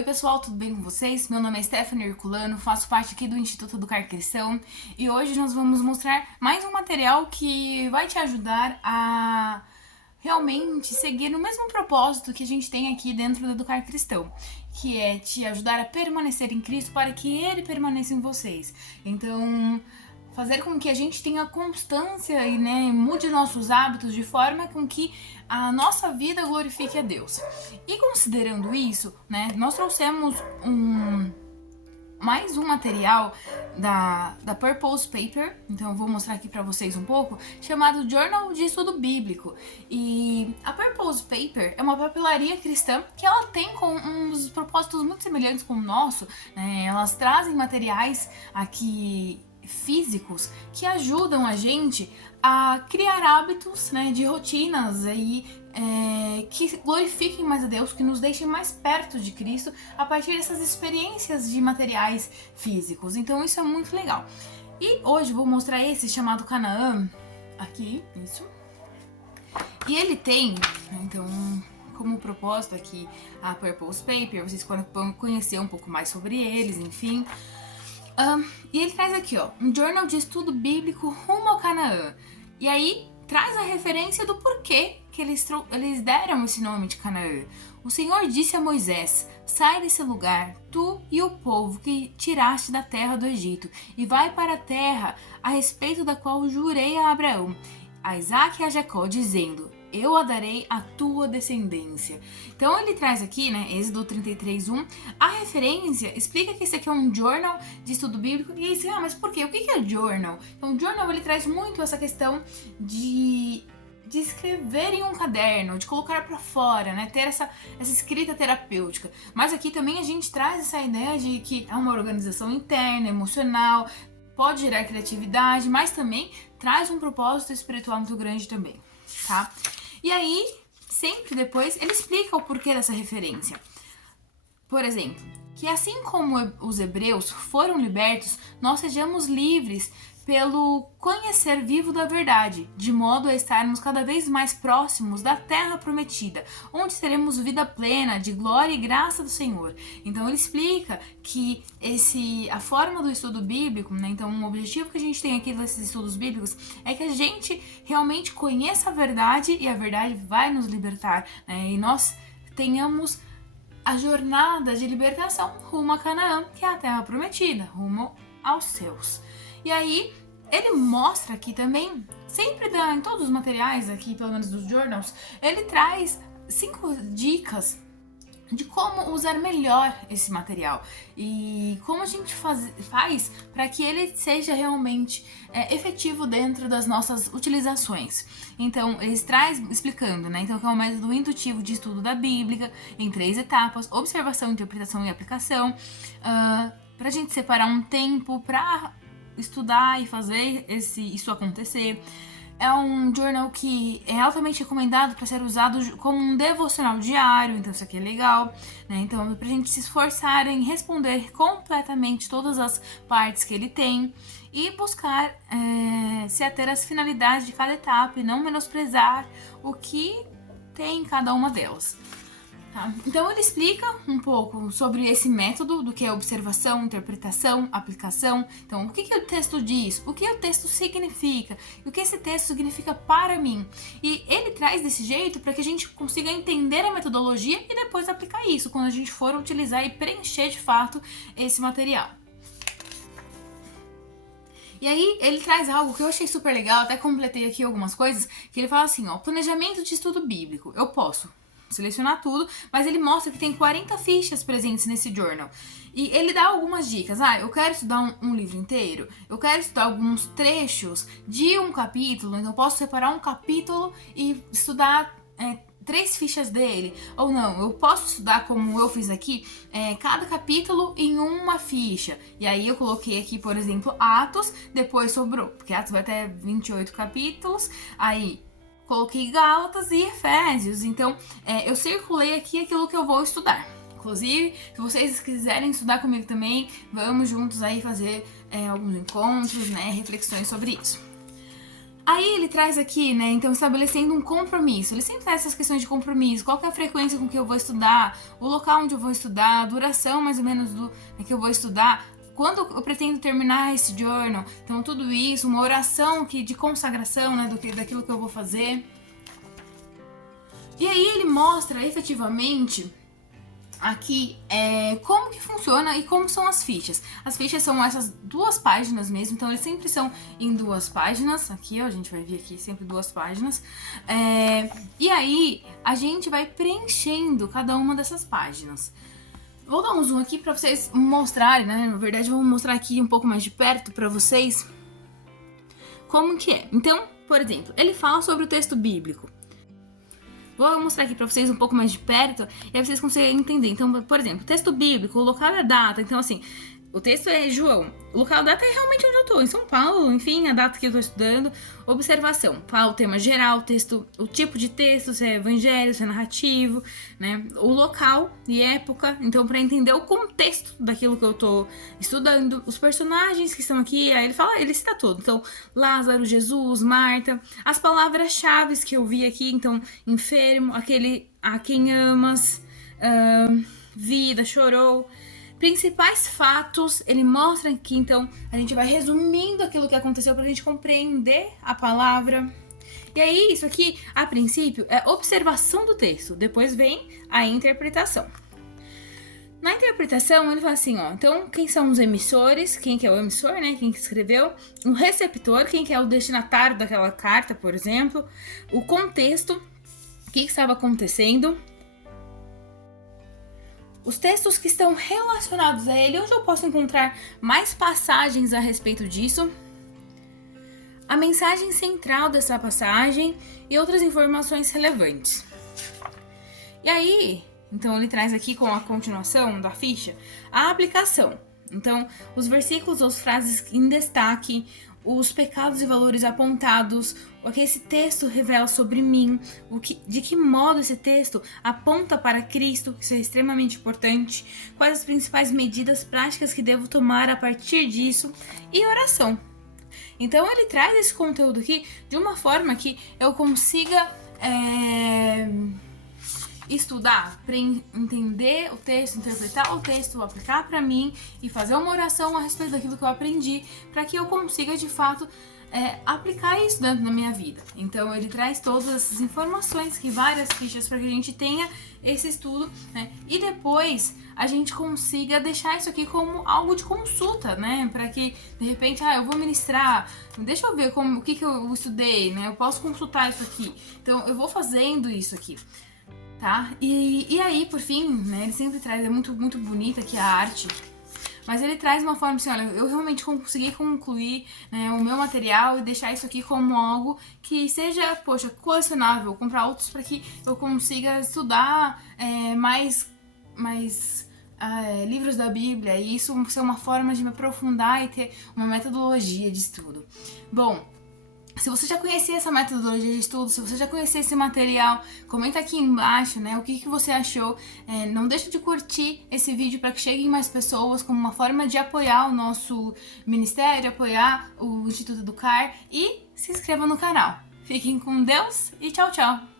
Oi pessoal, tudo bem com vocês? Meu nome é Stephanie Herculano, faço parte aqui do Instituto Educar Cristão e hoje nós vamos mostrar mais um material que vai te ajudar a realmente seguir no mesmo propósito que a gente tem aqui dentro do Educar Cristão, que é te ajudar a permanecer em Cristo para que Ele permaneça em vocês. Então, fazer com que a gente tenha constância e mude nossos hábitos de forma com que a nossa vida glorifique a Deus. E considerando isso, nós trouxemos mais um material da Purpose Paper, então eu vou mostrar aqui para vocês um pouco, chamado Journal de Estudo Bíblico. E a Purpose Paper é uma papelaria cristã que ela tem com uns propósitos muito semelhantes com o nosso, Elas trazem materiais aqui físicos que ajudam a gente a criar hábitos, de rotinas aí, que glorifiquem mais a Deus, que nos deixem mais perto de Cristo a partir dessas experiências de materiais físicos. Então isso é muito legal. E hoje eu vou mostrar esse chamado Canaã, aqui, isso. E ele tem, então, como propósito aqui a Purpose Paper, vocês podem conhecer um pouco mais sobre eles, enfim. E ele traz aqui, um journal de estudo bíblico rumo ao Canaã. E aí traz a referência do porquê que eles deram esse nome de Canaã. O Senhor disse a Moisés: sai desse lugar, tu e o povo que tiraste da terra do Egito, e vai para a terra a respeito da qual jurei a Abraão, a Isaque e a Jacó, dizendo: eu a darei à tua descendência. Então ele traz aqui, Êxodo 33:1, a referência, explica que esse aqui é um journal de estudo bíblico. E aí você, mas por quê? O que é journal? Então o journal ele traz muito essa questão de escrever em um caderno, de colocar para fora, ter essa escrita terapêutica. Mas aqui também a gente traz essa ideia de que é uma organização interna, emocional, pode gerar criatividade, mas também traz um propósito espiritual muito grande também, tá? E aí, sempre depois, ele explica o porquê dessa referência. Por exemplo, que assim como os hebreus foram libertos, nós sejamos livres pelo conhecer vivo da verdade, de modo a estarmos cada vez mais próximos da terra prometida, onde teremos vida plena de glória e graça do Senhor. Então ele explica que a forma do estudo bíblico, então o objetivo que a gente tem aqui desses estudos bíblicos é que a gente realmente conheça a verdade e a verdade vai nos libertar, e nós tenhamos a jornada de libertação rumo a Canaã, que é a terra prometida, rumo aos céus. E aí, ele mostra aqui também, sempre em todos os materiais aqui, pelo menos dos journals, ele traz 5 dicas de como usar melhor esse material e como a gente faz para que ele seja realmente efetivo dentro das nossas utilizações. Então, eles trazem explicando, então que é um método indutivo de estudo da Bíblia em 3 etapas: observação, interpretação e aplicação, para a gente separar um tempo para estudar e fazer isso acontecer. É um journal que é altamente recomendado para ser usado como um devocional diário, então isso aqui é legal, Então, pra gente se esforçar em responder completamente todas as partes que ele tem e buscar se ater às finalidades de cada etapa e não menosprezar o que tem em cada uma delas. Tá? Então ele explica um pouco sobre esse método do que é observação, interpretação, aplicação. Então, o que o texto diz, o que o texto significa, e o que esse texto significa para mim. E ele traz desse jeito para que a gente consiga entender a metodologia e depois aplicar isso quando a gente for utilizar e preencher de fato esse material. E aí ele traz algo que eu achei super legal, até completei aqui algumas coisas, que ele fala assim, planejamento de estudo bíblico. Eu posso selecionar tudo, mas ele mostra que tem 40 fichas presentes nesse journal. E ele dá algumas dicas. Eu quero estudar um livro inteiro, eu quero estudar alguns trechos de um capítulo, então eu posso separar um capítulo e estudar 3 fichas dele. Ou não, eu posso estudar como eu fiz aqui, cada capítulo em uma ficha. E aí eu coloquei aqui, por exemplo, Atos, depois sobrou, porque Atos vai ter 28 capítulos, aí coloquei Gálatas e Efésios. Então, eu circulei aqui aquilo que eu vou estudar. Inclusive, se vocês quiserem estudar comigo também, vamos juntos aí fazer alguns encontros, reflexões sobre isso. Aí ele traz aqui, né, então estabelecendo um compromisso. Ele sempre traz essas questões de compromisso, qual que é a frequência com que eu vou estudar, o local onde eu vou estudar, a duração mais ou menos que eu vou estudar, quando eu pretendo terminar esse journal, então tudo isso, uma oração de consagração, né, daquilo que eu vou fazer. E aí ele mostra efetivamente aqui como que funciona e como são as fichas. As fichas são essas 2 páginas mesmo, então eles sempre são em 2 páginas. Aqui, ó, a gente vai ver aqui sempre 2 páginas. E aí a gente vai preenchendo cada uma dessas páginas. Vou dar um zoom aqui para vocês mostrarem, né? Na verdade, eu vou mostrar aqui um pouco mais de perto para vocês como que é. Então, por exemplo, ele fala sobre o texto bíblico. Vou mostrar aqui pra vocês um pouco mais de perto e aí vocês conseguem entender. Então, por exemplo, texto bíblico, o local e a data. Então, assim, o texto é João. O local e a data é realmente onde eu tô, em São Paulo, enfim, a data que eu tô estudando. Observação, fala o tema geral, texto, o tipo de texto, se é evangelho, se é narrativo, né? O local e época. Então, pra entender o contexto daquilo que eu tô estudando, os personagens que estão aqui, aí ele cita tudo. Então, Lázaro, Jesus, Marta, as palavras-chave que eu vi aqui, então, enfermo, aquele a quem amas, vida, chorou. Principais fatos, ele mostra aqui, então a gente vai resumindo aquilo que aconteceu para a gente compreender a palavra. E aí, isso aqui, a princípio, é observação do texto, depois vem a interpretação. Na interpretação, ele fala assim, ó, então quem são os emissores, quem que é o emissor, né, quem que escreveu, o receptor, quem que é o destinatário daquela carta, por exemplo, o contexto, o que estava acontecendo, os textos que estão relacionados a ele, onde eu posso encontrar mais passagens a respeito disso, a mensagem central dessa passagem e outras informações relevantes. E aí, então ele traz aqui com a continuação da ficha, a aplicação. Então, os versículos ou frases em destaque, os pecados e valores apontados, o que esse texto revela sobre mim, de que modo esse texto aponta para Cristo, isso é extremamente importante, quais as principais medidas práticas que devo tomar a partir disso, e oração. Então ele traz esse conteúdo aqui de uma forma que eu consiga estudar, para entender o texto, interpretar o texto, aplicar para mim e fazer uma oração a respeito daquilo que eu aprendi, para que eu consiga de fato aplicar isso dentro da minha vida. Então ele traz todas essas informações, que várias fichas para que a gente tenha esse estudo, né? E depois a gente consiga deixar isso aqui como algo de consulta, né? Para que de repente, eu vou ministrar, deixa eu ver o que eu estudei, né? Eu posso consultar isso aqui. Então eu vou fazendo isso aqui. Tá? E aí, por fim, né, ele sempre traz, é muito, muito bonita aqui a arte, mas ele traz uma forma assim, olha, eu realmente consegui concluir, né, o meu material e deixar isso aqui como algo que seja, poxa, colecionável, comprar outros para que eu consiga estudar mais livros da Bíblia, e isso ser uma forma de me aprofundar e ter uma metodologia de estudo. Bom, se você já conhecia essa metodologia de estudo, se você já conhecia esse material, comenta aqui embaixo, né, o que você achou. Não deixa de curtir esse vídeo para que cheguem mais pessoas, como uma forma de apoiar o nosso ministério, apoiar o Instituto Educar, e se inscreva no canal. Fiquem com Deus e tchau, tchau!